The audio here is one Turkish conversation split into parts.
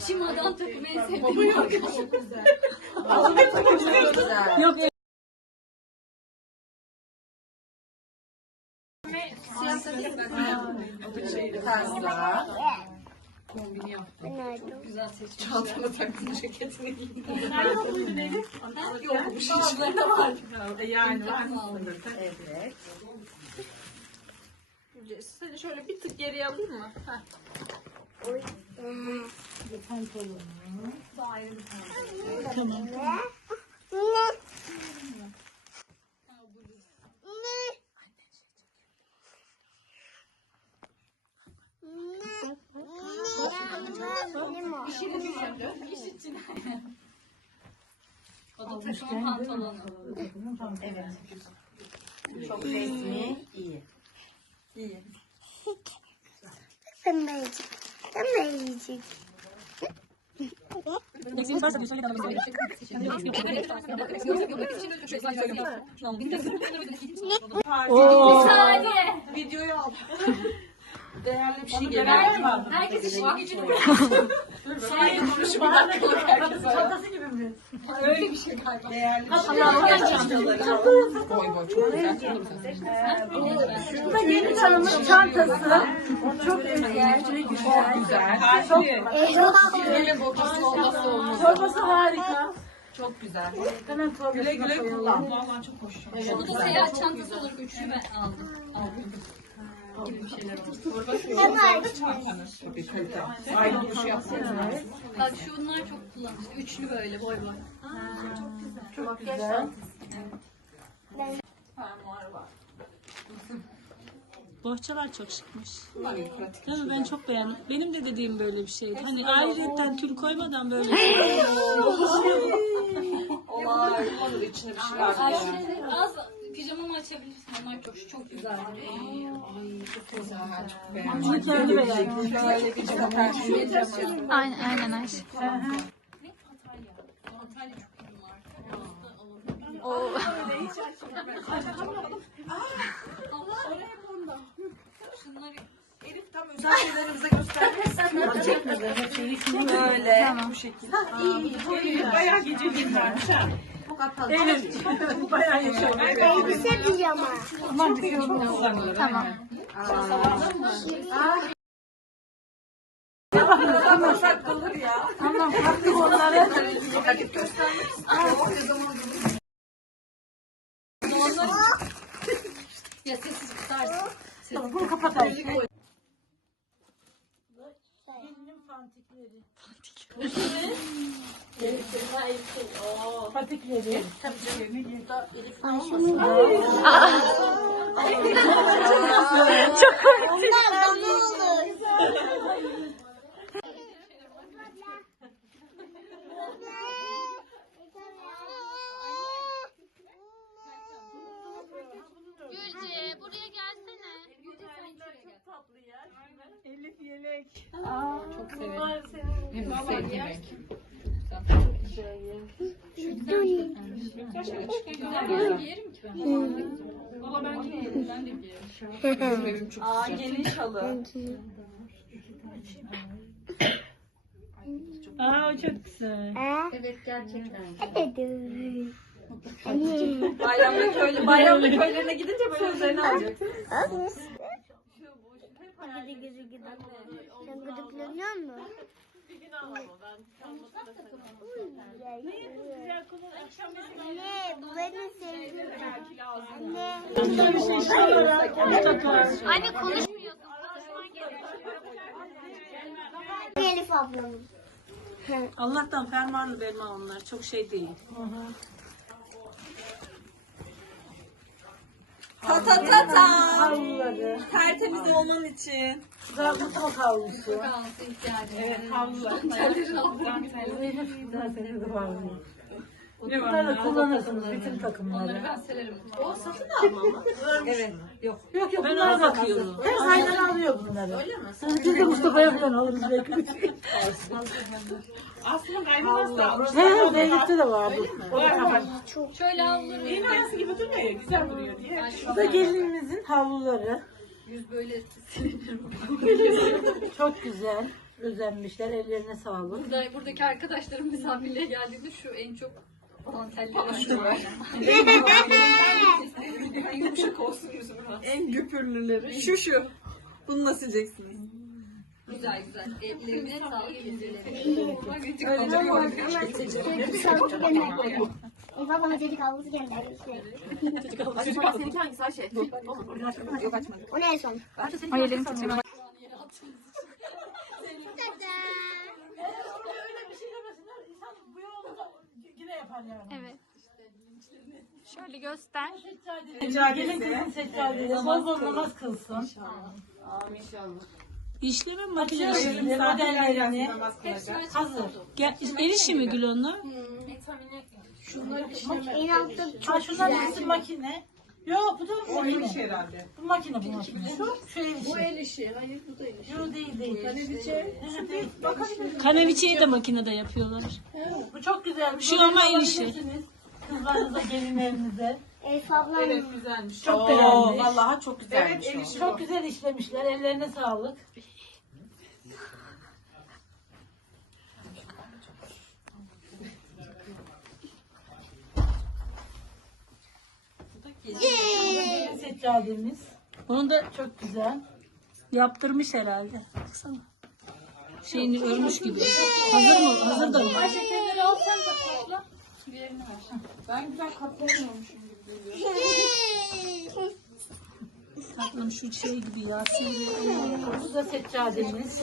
Şimadan takımı en sevdiğim. Yok Fazla. Güzel seçmiş. Çantama taktım ceketini giydim. Yok bu şişler de var. Yani var Tamam. Evet. Seni şöyle bir tık geriye alayım mı? Heh. O da takımın pantolonu. Evet. Çok resmi, iyi. İyi. Amazing. Amazing. Eksiğimiz varsa bir söyle bana. Bir saniye. Videoyu al. Değerli bir şey geliyor. herkes işin gücünü Sayın konuşup bir dakikalık herkes Çantası gibi mi? Öyle bir şey galiba. Değerli bir şey. Allah'ım çantaları. Boy boy çok güzel. Bu da yeni tanımız çantası. Çok güzel. Çok güzel. Çok olmaz. Torbası harika. Çok güzel. Hemen Güle güle kullan. Vallahi çok hoş. Bu da seyahat çantası olur. Üçlü ben aldım. Aldım. Gibi bir şeyler oldu. Çok bir kalite. Aynı bir şey yapsana. Bak şunlar çok kullanışlı. Üçlü böyle boy boy. Çok güzel. Fermuar var. Bohçalar çok şıkmış. Değil mi? Ben çok beğendim. Benim de dediğim böyle bir şey. Hani ayrıyetten tül koymadan böyle. Olay. Olur içine bir şey var. Ayşe az pijamamı açabilirsin. Onlar çok çok güzel. Ay çok güzel. Çok Bunu kendi beğendim. Böyle bir cama karşı. Aynen aynen Ayşe. Ne Antalya? Antalya çok iyi marka. O Şunları Elif tam özel şeylerimize göstermezsen Böyle. Bu şekilde. İyi. Bayağı geceliğim varmış ha. Evet. Bayağı yaşadım. Elbise pijama. Aman bir şey tamam. Kamasak olur ya. Tamam farklı onları. Hadi göstermek zaman ya sessiz tutarsın. Tamam bunu kapatalım. Gelinin fantikleri. Patikleri. Çok komik. Bunlar bana olur. Elif yelek. Çok severim. Hem de sevdiğim renk. Güzel giyerim ki ben. Valla ben giyerim. Ben de giyerim. Bizim evim çok Aa sıcak. gelin çalı. Aa çok güzel. Evet gerçekten. Bayramda köylü, bayramda köylerine gidince böyle üzerine alacaksın. Güzü güzü. Sen gıdıklanıyor musun? Anne bu benim sevdiğim. Anne. Bir şey şey olarak mutlaka. Anne konuşmuyorsun. Konuşman gerekiyor. Elif ablamın. Allah'tan fermuarlı verme onlar. Çok şey değil. Ta ta ta ta. Havluları. Tertemiz olman için. Mutfak havlusu. Kalsı ihtiyacım. Evet havlular. Bunları da kullanırsınız bütün Onları takımları. ben severim. Evet. Yok. Yok yok Ben bunlara ona bakıyorum. Her sayıdan alıyor bunları. Öyle mi? Biz de Mustafa'ya falan alırız belki. Aslında kaynanası da almış. He Zeynep'te de vardı. O da kapat. Şöyle. Yeni aynası gibi duruyor ya. Güzel duruyor diye. Bu da gelinimizin havluları. yüz böyle silinir. Çok güzel. özenmişler. Ellerine sağlık. Burada, buradaki arkadaşlarım misafirliğe geldiğinde şu en çok dantelleri Yumuşak olsun yüzüm biraz. En güpürlüleri. Şu şu. Bunu nasıl sileceksiniz? Güzel güzel. Ellerine sağlık. Gönderdi. Eyvah bana çocuk havlusu gönderdi. Acaba seninki hangisi Ayşe? Yok açmadım. O ne en son? Hayalini tutayım. Yine yapar Evet. Şöyle göster. Gelin kızın seccadesi. Bol bol namaz kılsın. İşleme Hadi makinesi. görelim modellerini. Hazır. Gel, el işi mi Gül onlar? En altta Ha şunlar bizim makine. Yok bu da makine. herhalde. Bu makine bu makine. Şu, şu el işi. Bu el işi. Hayır bu da el işi. Yok değil değil. Kaneviçe. değil. Bakabilir. Kaneviçeyi de makinede yapıyorlar. Bu çok güzel. Şu ama el işi. Kızlarınıza, gelinlerinize. Elif ablam Güzelmiş. Çok beğenmiş. Vallahi çok güzelmiş. Evet, çok güzel işlemişler. Ellerine sağlık. Seccademiz. Onu da Çok güzel. yaptırmış herhalde. Baksana. Şeyini örmüş gibi. Hazır mı? Hazır da mı? Şekerleri al sen katla. Diğerini ver. Ben güzel katlayamıyormuşum gibi geliyor. Tatlım şu şey gibi ya. Sivri. Bu da seccademiz.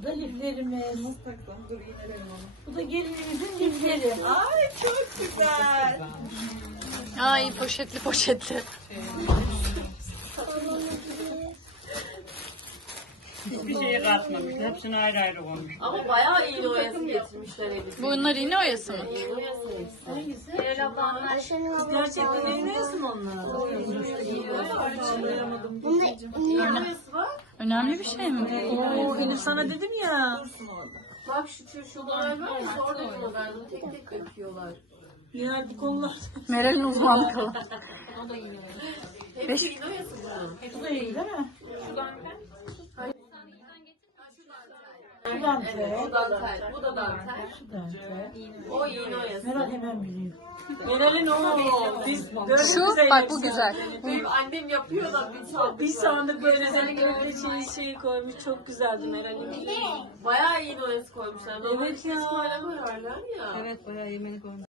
Bu da liflerimiz. Bu da gelinimizin lifleri. Ay çok güzel. Ay poşetli poşetli. Bir şeye katmamışlar. Hepsini ayrı ayrı koymuş. Ama bayağı iyi oyası getirmişler Elif. Bunlar iğne oyası mı? Ayşe'nin ablası. Gerçekten elinizsin onlar. Bunda Önemli bir şey mi? Oo, Elif sana dedim ya. Bak şu şu şunlar var ya orada yiyorlar. Bunu tek tek döküyorlar. Yerdik onlar. Meral'in uzmanlık alanı. Hepsi yine oyası bunun. Bu da iyi değil mi? Bu dantel. Bu dantel. Bu da dantel. Şu dantel. O yine oyası. Meral hemen biliyor. Meral'in o. Biz Şu bak bu güzel. Benim annem yapıyor da bir sandık. Bir sandık böyle böyle şey, şey koymuş. Çok güzeldi Meral'in. Bayağı iyi oyası koymuşlar. Evet ya. koyamıyorlar ya. Evet bayağı yemeğini koymuş.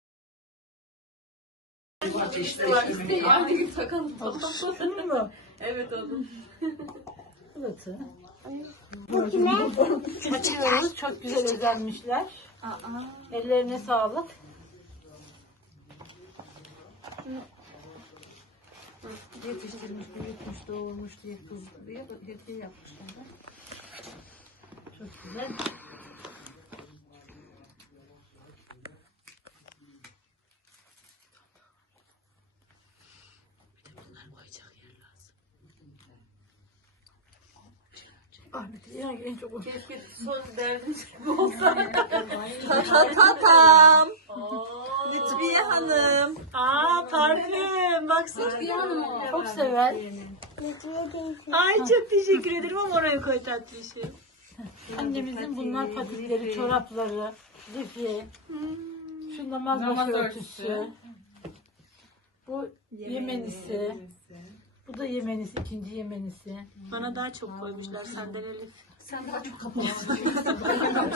Aynı gün takalım. Şunun mu? Evet onun. Fılatı. Açıyoruz. Çok güzel özenmişler. Ellerine sağlık. Yetiştirmiş, büyütmüş, doğurmuş diye kız diye hediye yapmışlar. Çok güzel. Derdiniz gibi olsa. ta ta ta tam. Lütfiye Hanım. Aa parfüm. Baksana. Çok sever. Ay çok teşekkür ederim ama oraya koy tatlı işi. Annemizin bunlar patikleri, çorapları, lifi. Şu namaz başı örtüsü. Bu yemenisi. Bu da yemenisi, ikinci yemenisi. Bana daha çok koymuşlar senden Elif.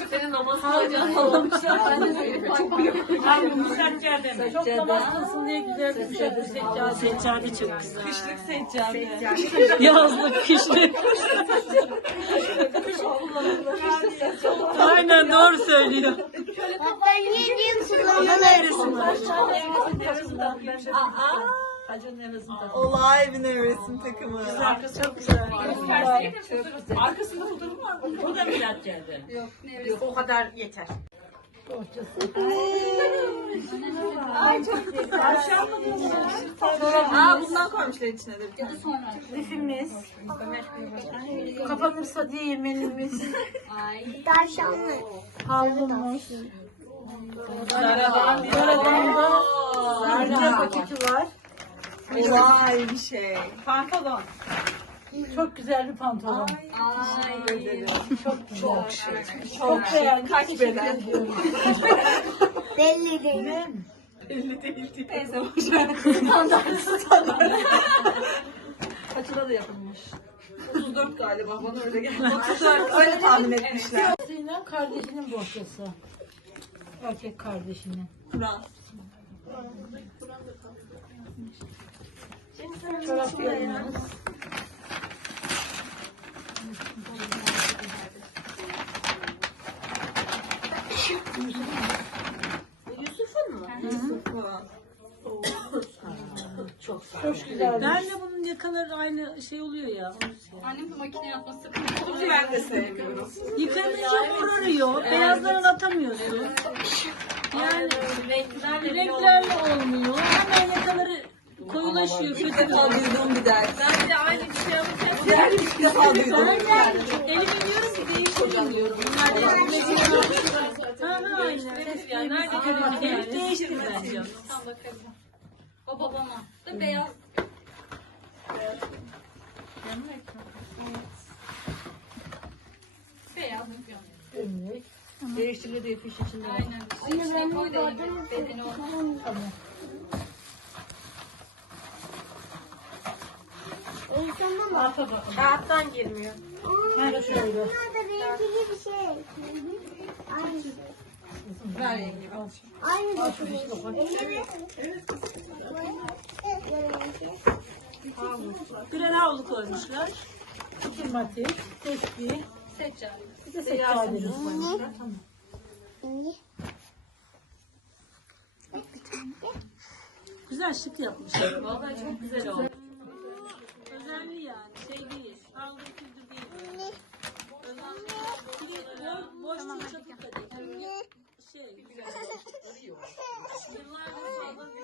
Senin namaz kılacağını anlamışlar. Ben de böyle Aynı müsaccade mi? Çok namaz kılsın diye güzel bir şey. Seccade. Seccade çok güzel. Kışlık seccade. Yazlık, kışlık. Aynen doğru söylüyor. Ben niye niye kullanıyorum? Neresin var? Aa, Hacı'nın nevresim takımı. Olay bir nevresim takımı. Güzel, çok güzel. Arkasında fotoğrafı var mı? Bu da Milat geldi. Yok o kadar yeter. Aa bundan koymuşlar içine de. Lifimiz. Kapanırsa diye menümüz. Tavşanlı. Havlumuz. Zaradan da Zara paketi var. Olay bir şey. Pantolon. Çok güzel bir pantolon. Çok güzel. Çok şey. Çok beğendim. Kaç beden? Teşekkür ediyorum. Belli değil. Kaçıda da yapılmış. 34 galiba bana öyle geldi. 34 öyle tahmin etmişler. Zeynep kardeşinin bohçası. Erkek kardeşinin. Kur'an. Çorap yerimiz. Kur'an. Çok güzel. Ben de bunun yakaları aynı şey oluyor ya. Annem de makine yapması Bunu ben de sevmiyorum. Yıkanınca morarıyor. Beyazlarını atamıyorsun. Yani renklerle olmuyor. Hemen yakaları koyulaşıyor. İlk defa duyduğum bir ders. Ben de aynı bir şey alırken diğer ilk defa duydum. Ben de elimi diyorum ki değiştireyim diyorum. Bunlar ha aynen. Yani nerede görünce yani değiştir bence. Tam bakarım. O babama. Da beyaz. Beyaz yapıyorum. Gömlek. Değiştirme diye fiş içinde. Aynen. Anne İçine ben koy da gördüm. elini, bedeni o. İnsanlar mı? Arka bakın. Alttan girmiyor. Ha şöyle. Bunlar da renkli bir şey. Aynı. Ver rengi. al. Aynı bir şey. Evet. Birer havlu koymuşlar. İki matik. Tespih. Seccade. Bir de seccademiz. Güzel şık yapmışlar. Vallahi çok güzel oldu. Boş tamam, çatı da değil. Şey, arıyor. Yıllardır